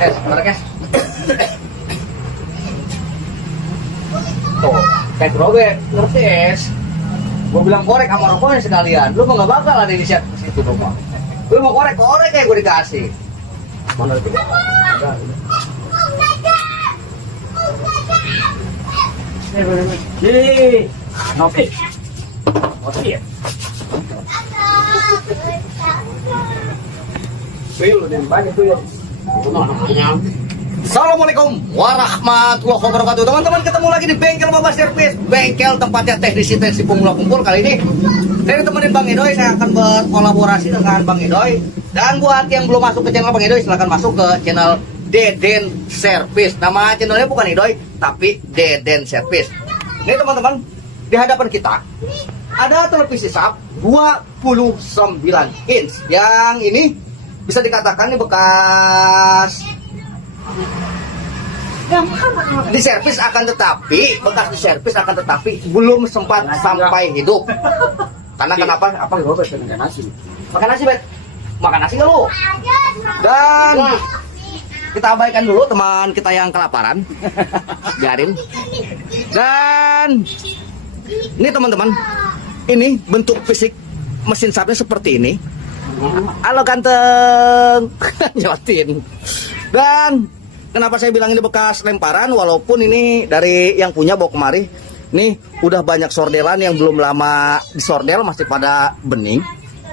Mana guys? Tuh, kayak robek, ngerti es? Gue bilang korek sama rokoknya sekalian. Lu mah nggak bakal ada di situ dong. Lu mau korek kayak gue dikasih. Mana itu? Ada. Nih, ngopi. Ngopi ya? Banyak tuh ya. Assalamualaikum warahmatullahi wabarakatuh. Teman-teman, ketemu lagi di bengkel Baba Servis, bengkel tempatnya teknisi pemula kumpul. Kali ini saya ditemenin Bang Edoy. Saya akan berkolaborasi dengan Bang Edoy. Dan buat yang belum masuk ke channel Bang Edoy, silahkan masuk ke channel Deden Servis. Nama channelnya bukan Edoy, tapi Deden Servis. Ini teman-teman, di hadapan kita ada televisi SAP 29 inch. Yang ini bisa dikatakan ini bekas diservis akan tetapi belum sempat sampai hidup. Karena kenapa? Apa makan nasi? Makan nasi, Bet. Makan nasi gak lu? Dan kita abaikan dulu teman kita yang kelaparan. Biarin. Dan ini teman-teman, ini bentuk fisik mesin sapnya seperti ini. Halo ganteng. Nyotin. Dan kenapa saya bilang ini bekas lemparan, walaupun ini dari yang punya bawa kemari. Nih udah banyak sordelan yang belum lama disordel, masih pada bening.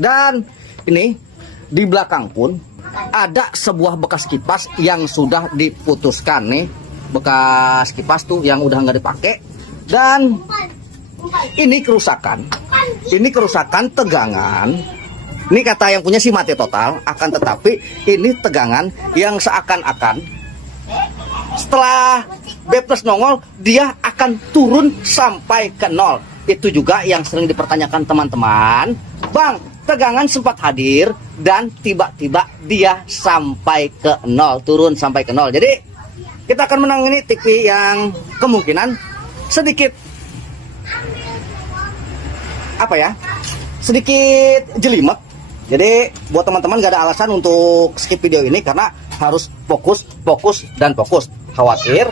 Dan ini di belakang pun ada sebuah bekas kipas yang sudah diputuskan nih. Bekas kipas tuh yang udah nggak dipakai. Dan ini kerusakan tegangan. Ini kata yang punya sih mati total. Akan tetapi ini tegangan yang seakan-akan setelah B plus nongol dia akan turun sampai ke nol. Itu juga yang sering dipertanyakan teman-teman. Bang, tegangan sempat hadir dan tiba-tiba dia sampai ke nol, turun sampai ke nol. Jadi kita akan menangani TV yang kemungkinan sedikit sedikit jelimet. Jadi buat teman-teman gak ada alasan untuk skip video ini karena harus fokus dan fokus. Khawatir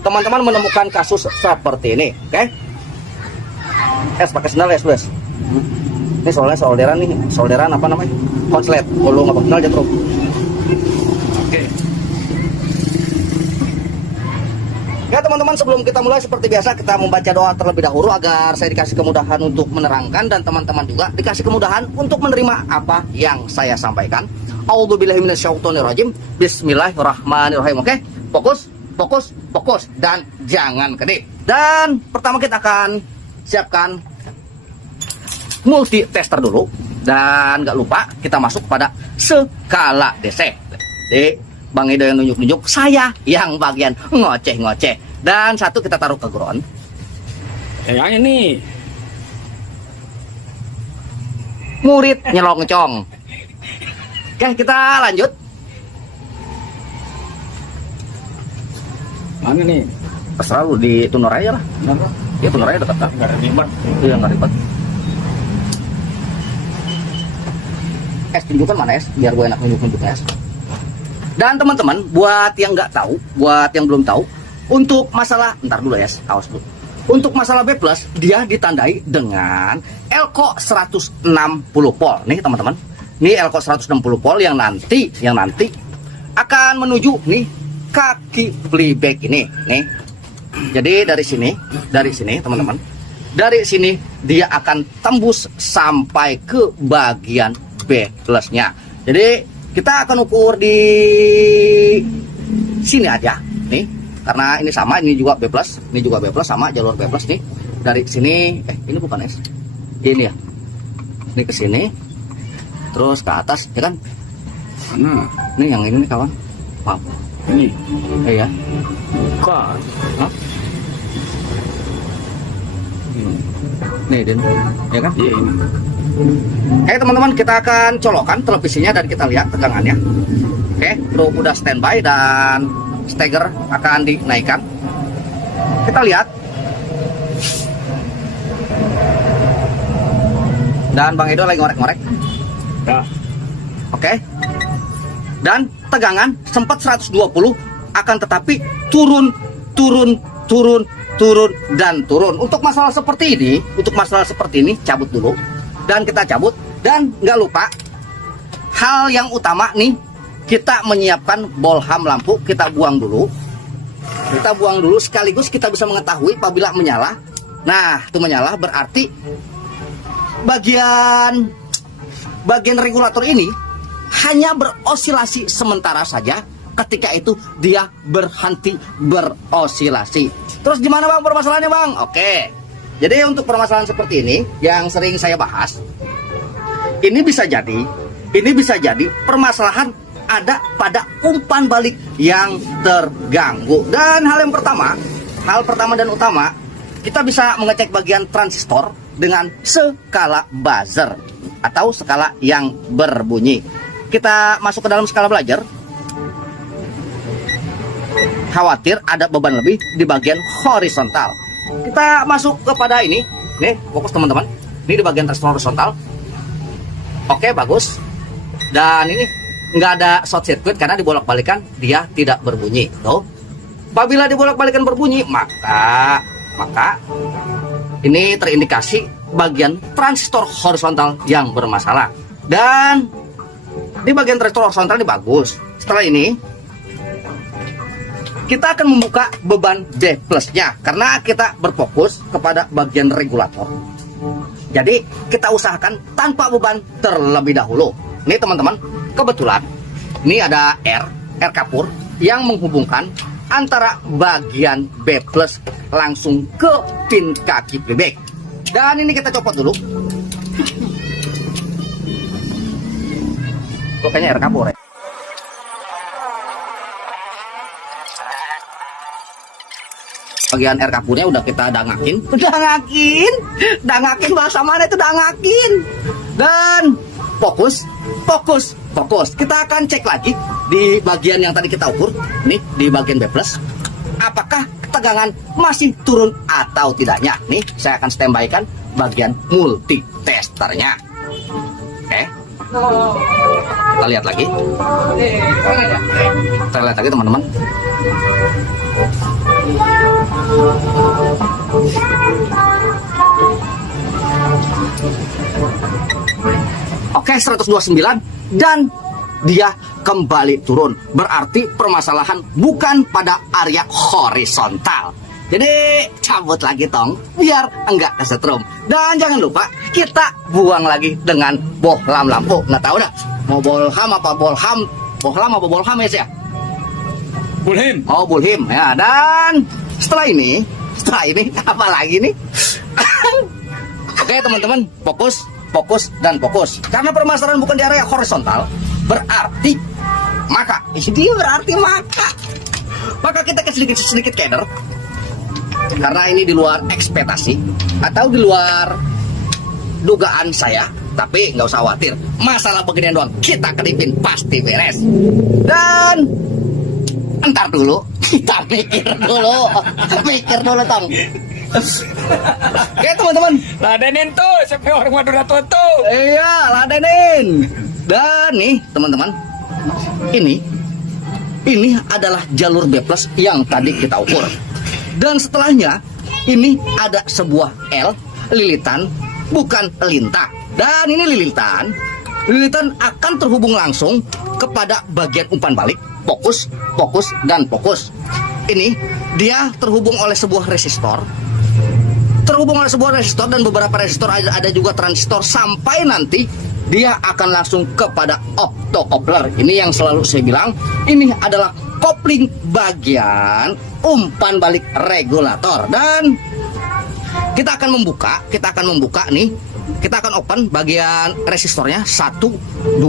teman-teman menemukan kasus seperti ini. Oke? Pakai sendal ya, guys. Ini soalnya solderan apa namanya? Konslet. Kalau nggak pakai sendal jatuh. Oke. Ya teman-teman, sebelum kita mulai seperti biasa kita membaca doa terlebih dahulu agar saya dikasih kemudahan untuk menerangkan dan teman-teman juga dikasih kemudahan untuk menerima apa yang saya sampaikan. A'udzubillahi minasyaitonirrajim. Bismillahirrahmanirrahim. Oke? Fokus dan jangan kedip. Dan pertama kita akan siapkan multi tester dulu dan nggak lupa kita masuk pada skala DC. Jadi Bang Edo yang nunjuk-nunjuk, saya yang bagian ngoceh-ngoceh. Dan satu kita taruh ke ground. Yang ini Murid nyelongcong. Oke, kita lanjut. mana nih? Terserah lu, di tunur aja lah. Ya tunur aja dekat. Nggak ada ribet. Iya, nggak ribet. Tunjukkan mana biar gue enak nunjuk-nunjuknya Dan teman-teman, buat yang nggak tahu, buat yang belum tahu, untuk masalah, ntar dulu awas dulu. Untuk masalah B+, dia ditandai dengan Elko 160 volt. Nih teman-teman, ini Elko 160 volt yang nanti akan menuju nih kaki playback ini. Nih, jadi dari sini teman-teman, dari sini dia akan tembus sampai ke bagian B plusnya. Jadi kita akan ukur di sini aja nih, karena ini sama, ini juga B plus, ini juga B plus, sama jalur B plus nih. Dari sini, ini bukan S, ini ya, ini ke sini, terus ke atas, ya kan? Mana? Ini yang ini nih kawan, maaf. Ini. Iya. Bukan. Hah? Nih, Den, ya kan? Iya ini. Oke teman-teman, kita akan colokan televisinya dan kita lihat tegangannya. Oke, truk udah standby dan steger akan dinaikkan. Kita lihat. Dan Bang Edo lagi ngorek-ngorek. Ya. Oke. Dan tegangan sempat 120, akan tetapi turun, dan turun. Untuk masalah seperti ini, cabut dulu. Dan kita cabut. Dan nggak lupa, hal yang utama nih, kita menyiapkan bolham lampu, kita buang dulu. Sekaligus kita bisa mengetahui apabila menyala. Nah, itu menyala berarti bagian regulator ini hanya berosilasi sementara saja. Ketika itu dia berhenti berosilasi. Terus gimana bang permasalahannya bang? Oke, jadi untuk permasalahan seperti ini yang sering saya bahas, ini bisa jadi permasalahan ada pada umpan balik yang terganggu. Dan hal pertama dan utama, kita bisa mengecek bagian transistor dengan skala buzzer atau skala yang berbunyi. Kita masuk ke dalam skala belajar. Khawatir ada beban lebih di bagian horizontal. Kita masuk kepada ini. Nih, fokus teman-teman. Ini di bagian transistor horizontal. Oke, bagus. Dan ini nggak ada short circuit karena dibolak-balikan dia tidak berbunyi. Tuh. Apabila dibolak-balikan berbunyi, maka ini terindikasi bagian transistor horizontal yang bermasalah. Dan di bagian transistor horizontal ini bagus. Setelah ini kita akan membuka beban D plusnya karena kita berfokus kepada bagian regulator. Jadi kita usahakan tanpa beban terlebih dahulu. Nih teman-teman, kebetulan ini ada R kapur yang menghubungkan antara bagian B plus langsung ke pin kaki playback. Dan ini kita copot dulu. Kayaknya R kapur ya. Bagian R kapurnya udah kita dangakin bahasa mana itu dangakin. Dan fokus. Kita akan cek lagi di bagian yang tadi kita ukur, nih di bagian B plus, apakah tegangan masih turun atau tidaknya. Nih saya akan standby-kan bagian multitesternya. Oke. Kita lihat lagi. Teman-teman. Oke, 129 dan dia kembali turun. Berarti permasalahan bukan pada area horizontal. Jadi cabut lagi tong biar enggak kesetrum. Dan jangan lupa kita buang lagi dengan bohlam lampu. Nggak tahu dah mau bohlam apa bolham ya. Bulhim. Oh, bulhim ya. Dan setelah ini apa lagi nih? Oke teman-teman, fokus. Karena permasalahan bukan di area horizontal, berarti maka kita ke sedikit keder. Karena ini di luar ekspektasi atau di luar dugaan saya, tapi nggak usah khawatir. Masalah beginian doang kita kedipin pasti beres. Dan entar dulu, kita mikir dulu tong. Oke teman-teman, Ladenin tuh sampai orang Madura tuh. Iya, ladenin. Dan nih teman-teman, ini adalah jalur B plus yang tadi kita ukur. Dan setelahnya ini ada sebuah L lilitan, bukan lintah. Dan ini lilitan akan terhubung langsung kepada bagian umpan balik. Fokus. Ini dia terhubung oleh sebuah resistor. Dan beberapa resistor, ada juga transistor, sampai nanti dia akan langsung kepada optocoupler. Ini yang selalu saya bilang, ini adalah kopling bagian umpan balik regulator. Dan kita akan membuka nih, kita akan open bagian resistornya 1, 2,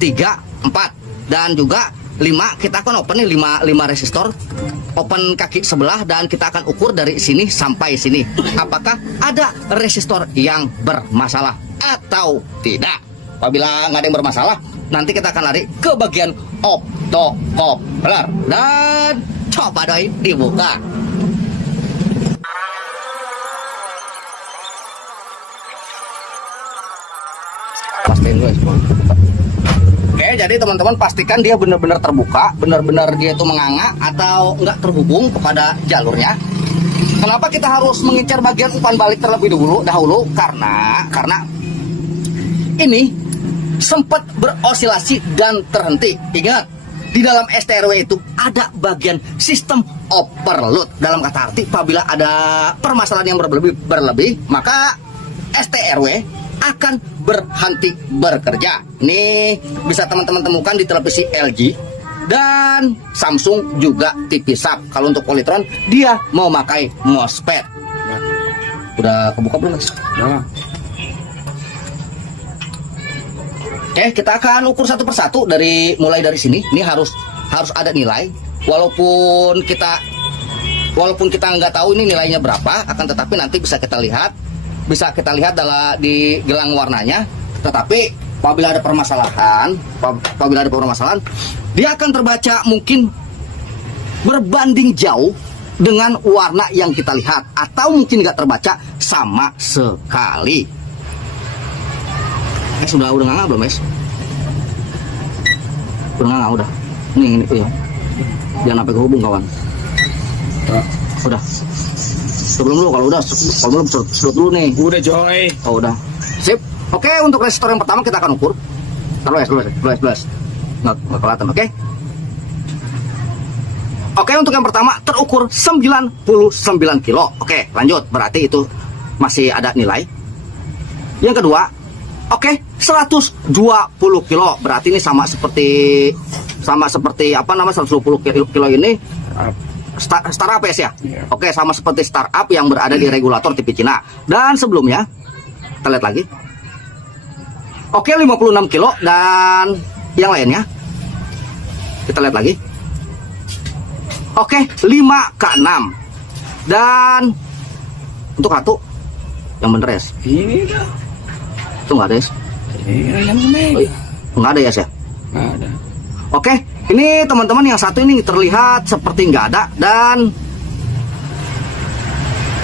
3, 4 dan juga 5. Kita akan open nih 5 resistor, open kaki sebelah, dan kita akan ukur dari sini sampai sini apakah ada resistor yang bermasalah atau tidak. Apabila nggak ada yang bermasalah, nanti kita akan lari ke bagian optocoupler dan coba doi dibuka. Pastiin dulu. Oke, jadi teman-teman pastikan dia benar-benar terbuka, benar-benar dia itu menganga atau enggak terhubung kepada jalurnya. Kenapa kita harus mengincar bagian umpan balik terlebih dahulu? Karena ini sempat berosilasi dan terhenti. Ingat, di dalam STRW itu ada bagian sistem overload. Dalam kata arti, apabila ada permasalahan yang berlebih, maka STRW akan berhenti bekerja. Ini bisa teman-teman temukan di televisi LG dan Samsung, juga TV SAP. Kalau untuk Polytron, dia mau pakai MOSFET. Ya. Udah kebuka belum, Mas? Ya. Oke, kita akan ukur satu persatu mulai dari sini. Ini harus ada nilai. Walaupun kita nggak tahu ini nilainya berapa, akan tetapi nanti bisa kita lihat di gelang warnanya. Tetapi apabila ada permasalahan, dia akan terbaca mungkin berbanding jauh dengan warna yang kita lihat, atau mungkin nggak terbaca sama sekali. Sudah nganga belum, Mas? Udah nganga, udah. Ini ya. Jangan sampai kehubung, kawan. Udah. Sebelum dulu, kalau belum sedot dulu nih. Udah, Joy. Oh, udah. Sip. Oke, untuk resistor yang pertama kita akan ukur. Taruh ya, dulu. Nggak kelihatan, oke? Oke, untuk yang pertama terukur 99 kilo. Oke, lanjut. Berarti itu masih ada nilai. Yang kedua, oke, 120 kilo. Berarti ini sama seperti 120 kilo ini startup ya? Yeah. Oke, sama seperti startup yang berada di regulator TV Cina. Dan sebelumnya kita lihat lagi. Oke, 56 kilo. Dan yang lainnya kita lihat lagi. Oke, 5K6. Dan untuk satu yang bener, ya? Ini dah. Itu nggak ada, ya? Ini yang Mega. Oh, iya. Nggak ada, ya? Nggak ada. Oke, ini teman-teman yang satu ini terlihat seperti nggak ada. Dan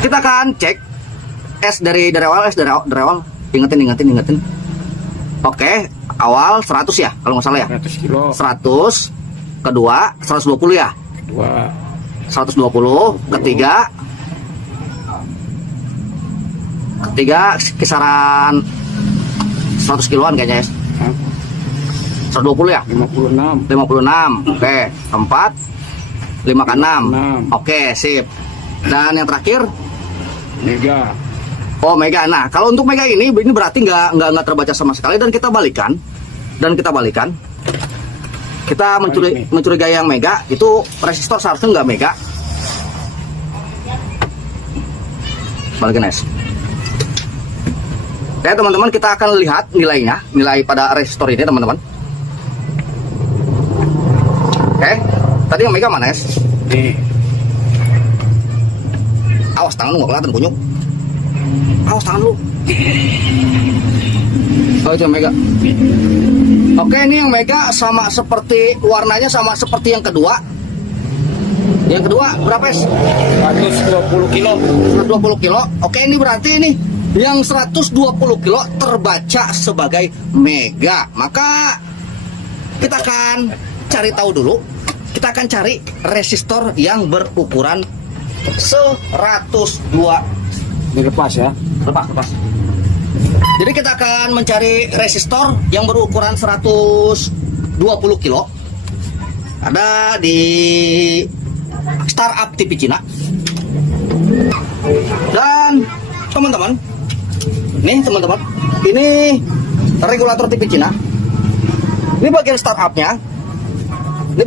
kita akan cek dari awal. Ingetin. Oke, awal 100 ya, kalau nggak salah ya. 100 kilo. 100, kedua 120 ya. Dua. 120, ketiga kisaran 100 kiloan kayaknya, ya. 120 ya? 56. Oke, keempat 5K6. 6. Oke, sip. Dan yang terakhir Mega. oh, Mega. Nah, kalau untuk Mega ini berarti nggak terbaca sama sekali. Dan kita balikan. Kita mencurigai yang Mega itu resistor seharusnya nggak Mega. Balikin, guys. Oke, teman-teman, kita akan lihat nilai pada resistor ini, teman-teman. Oke, tadi yang Mega mana, guys? Nih. Awas tangan lu, nggak kelihatan kunyuk. Awas tangan lu. Oh, itu yang Mega. Oke, ini yang Mega sama seperti warnanya sama seperti yang kedua. Yang kedua berapa, es? 120 kilo. 120 kilo. Oke, ini berarti ini yang 120 kilo terbaca sebagai Mega. Maka kita akan cari tahu dulu. Kita akan cari resistor yang berukuran 102. Ini lepas ya. Lepas. Jadi kita akan mencari resistor yang berukuran 120 kilo. Ada di startup TV Cina. Dan teman-teman, ini regulator TV Cina. Ini bagian startupnya. Nih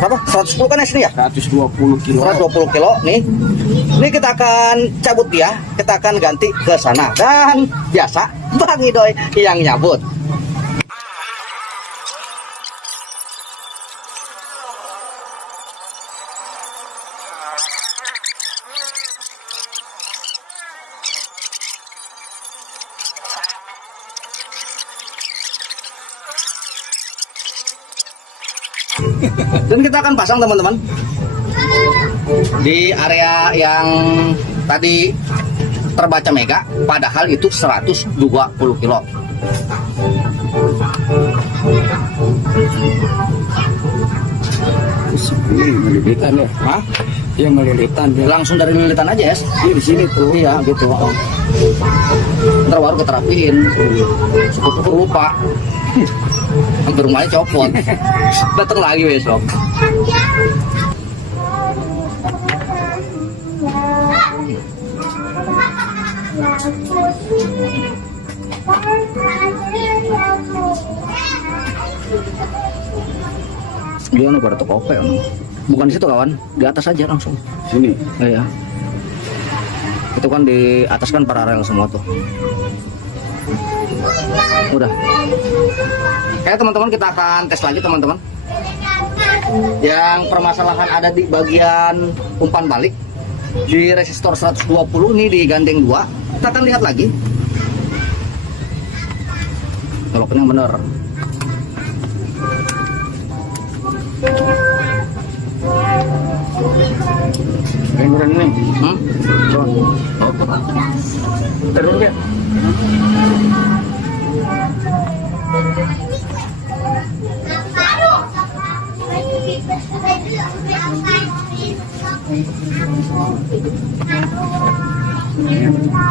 110 kan sini ya? 120 kilo. 120 kilo nih. Ini kita akan cabut dia, kita akan ganti ke sana. Dan biasa Bang Idoy yang nyabut. Dan kita akan pasang, teman-teman, di area yang tadi terbaca Mega, padahal itu 120 kilo. Ini melilitan ya. Hah? Yang melilitan ya. Langsung dari lilitan aja es. Iya di sini tuh. Iya gitu. Ntar baru kita rapiin. Syukur lupa. Hampir rumahnya copot. Datang lagi besok. Dia nih pada toko kopi, bukan di situ kawan, di atas aja langsung. Sini. Iya. Itu kan di atas kan paralel semua tuh. Udah. Kayak teman-teman kita akan tes lagi teman-teman. Yang permasalahan ada di bagian umpan balik di resistor 120 nih di gandeng 2. Kita akan lihat lagi. Colokin yang bener. Yang beran ini. Turun. Oh, turun dia.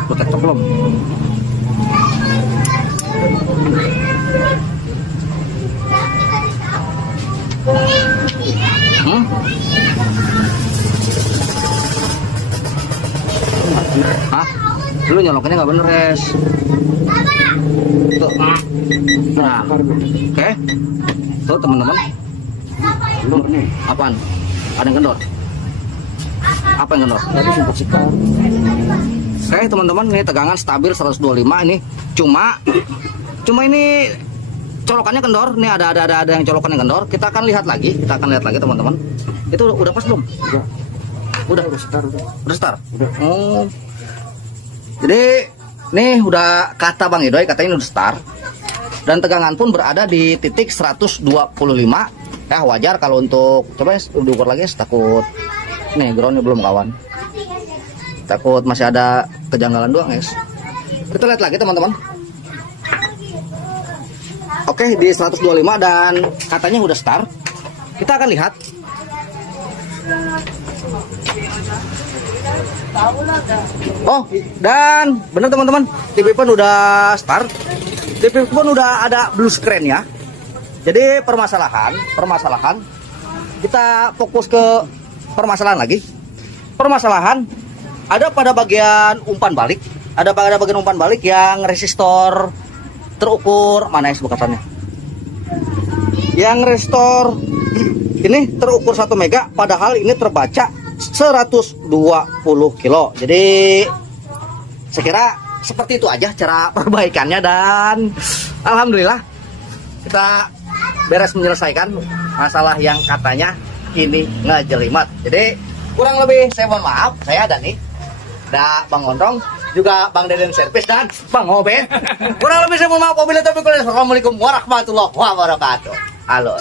Udah cocok belum? Hah? Lu nyolokinnya nggak bener, Res. Tuh. Nah, oke. Tuh teman-teman. Lu nih. Apaan? Ada yang kendor? Apa yang kendor? Tadi sempat sekal. Oke teman-teman, ini tegangan stabil 125 ini. Cuma ini colokannya kendor. Nih ada yang colokannya kendor. Kita akan lihat lagi. Teman-teman. Itu udah pas belum? Udah start. Udah start. Udah. Oh. Jadi nih udah kata Bang Idoy, katanya udah start. Dan tegangan pun berada di titik 125. Ya wajar kalau untuk coba diukur lagi, takut nih groundnya belum kawan. Takut masih ada kejanggalan doang, guys. Kita lihat lagi teman-teman. Oke, di 125 dan katanya udah start. Kita akan lihat. Oh, dan bener teman-teman, TV pun udah start. TV pun udah ada blue screen ya. Jadi permasalahan kita fokus ke permasalahan lagi. Permasalahan ada pada bagian umpan balik, yang resistor terukur mana ya bekasannya. Yang resistor ini terukur 1 mega, padahal ini terbaca 120 kilo. Jadi saya kira seperti itu aja cara perbaikannya, dan alhamdulillah kita beres menyelesaikan masalah yang katanya ini ngejelimet. Jadi kurang lebih saya mohon maaf, saya Dani, Bang Gondrong, juga Bang Deden Servis dan Bang Obed. Kurang lebih saya mohon maaf. Wabillahi taufiq wal hidayah. Assalamualaikum warahmatullahi wabarakatuh. Halo.